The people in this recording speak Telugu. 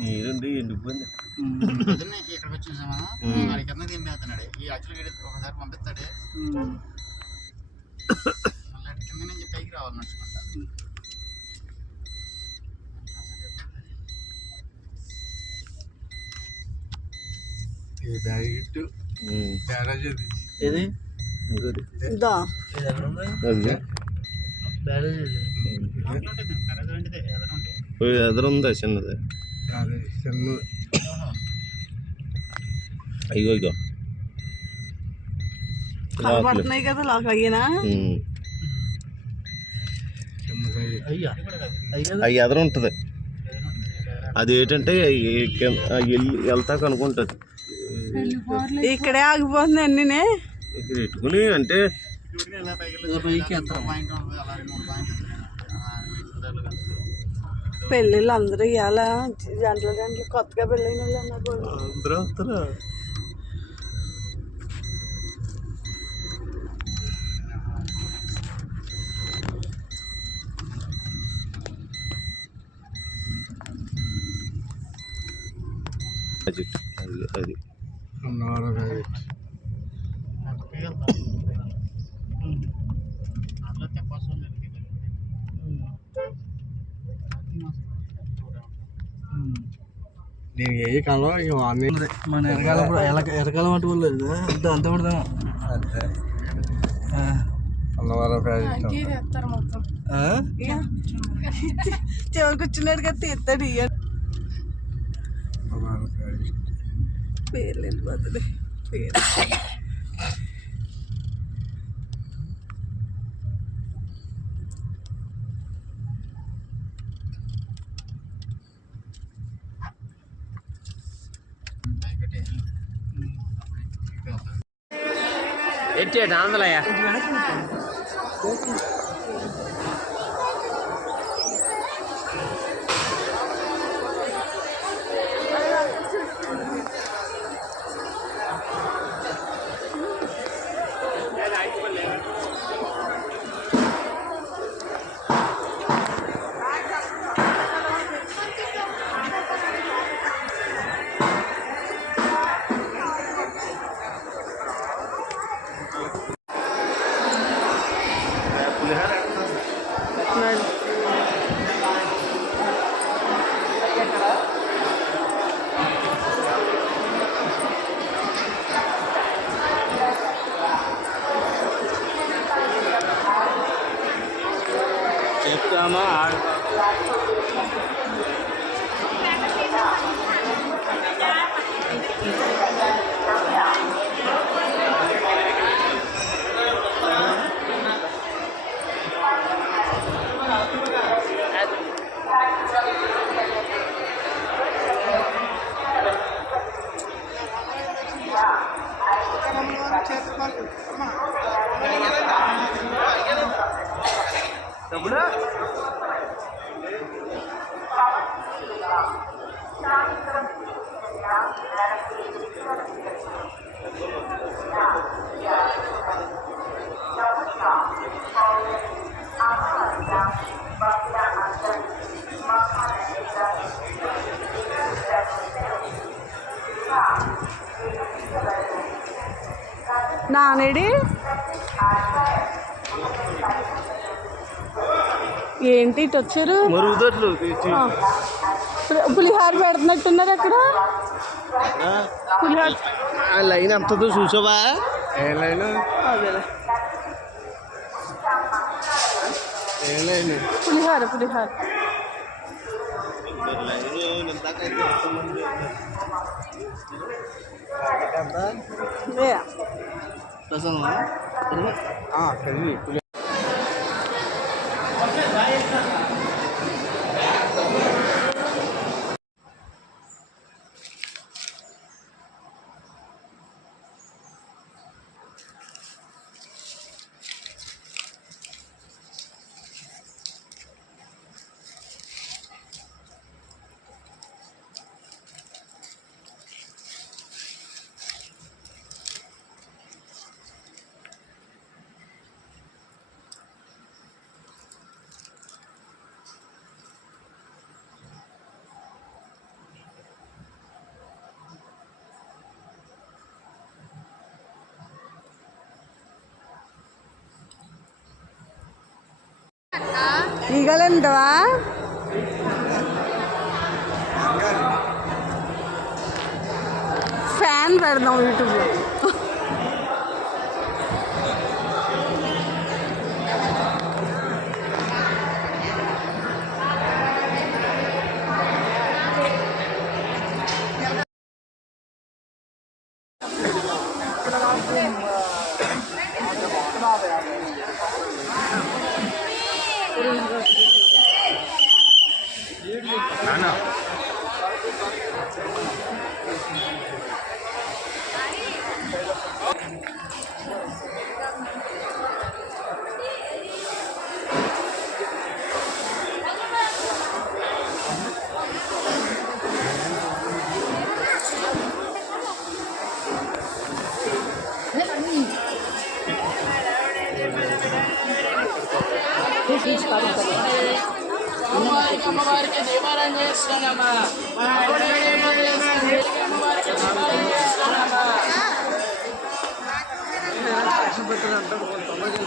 నీరుండి ఎండిపోయింది. ఇక్కడికి వచ్చి చూసామా అడిగన్నా తింపేస్తున్నాడు. ఈ అచ్చులు ఒకసారి పంపిస్తాడు, మళ్ళీ కింద నుంచి పైకి రావాలి నడుచుకుంటా. ఇది ఎదురుందా చిన్నది? అయ్యో ఇగో పడుతున్నాయి కదా లాక్ అయ్యేనా? అవి ఎదురు ఉంటుంది. అది ఏంటంటే వెళ్తాక అనుకుంటుంది. ఇక్కడే ఆగిపోతుంది అన్నీ. ఇక్కడ పెట్టుకుని అంటే పెళ్ళిళ్ళు అందరూ ఇవాళ జంటలు జంటలు కొత్తగా పెళ్ళైన వాళ్ళు అందరూ వస్తారా? అది దీనికి ఏ కాలం మన ఎరకాలం అట్టుకోలేదు అంత పడతాం అంతే. చివరికి వచ్చినాడు కదా తీస్తాడు. పేర్లు వెళ్ళిపోతుంది. పేరు ఎట్టి ఆంధ్రయ్యా చెప్తామా? నానేడి ఏంటి ఇటు వచ్చారు? పులిహార పెడుతున్నట్టున్నారు అక్కడ. పులిహార లైన్ ఎంతదో చూసావా? ఏ లైన్? అదేలే ఏ లైన్? పులిహార పులిహార. కర్రీ ఈగలంటావా? ఫ్యాన్ పెడదాం యూట్యూబ్లో. అమ్మవారికి దీపారాయణ చేస్తున్నామా. అంటారు కొంతమంది.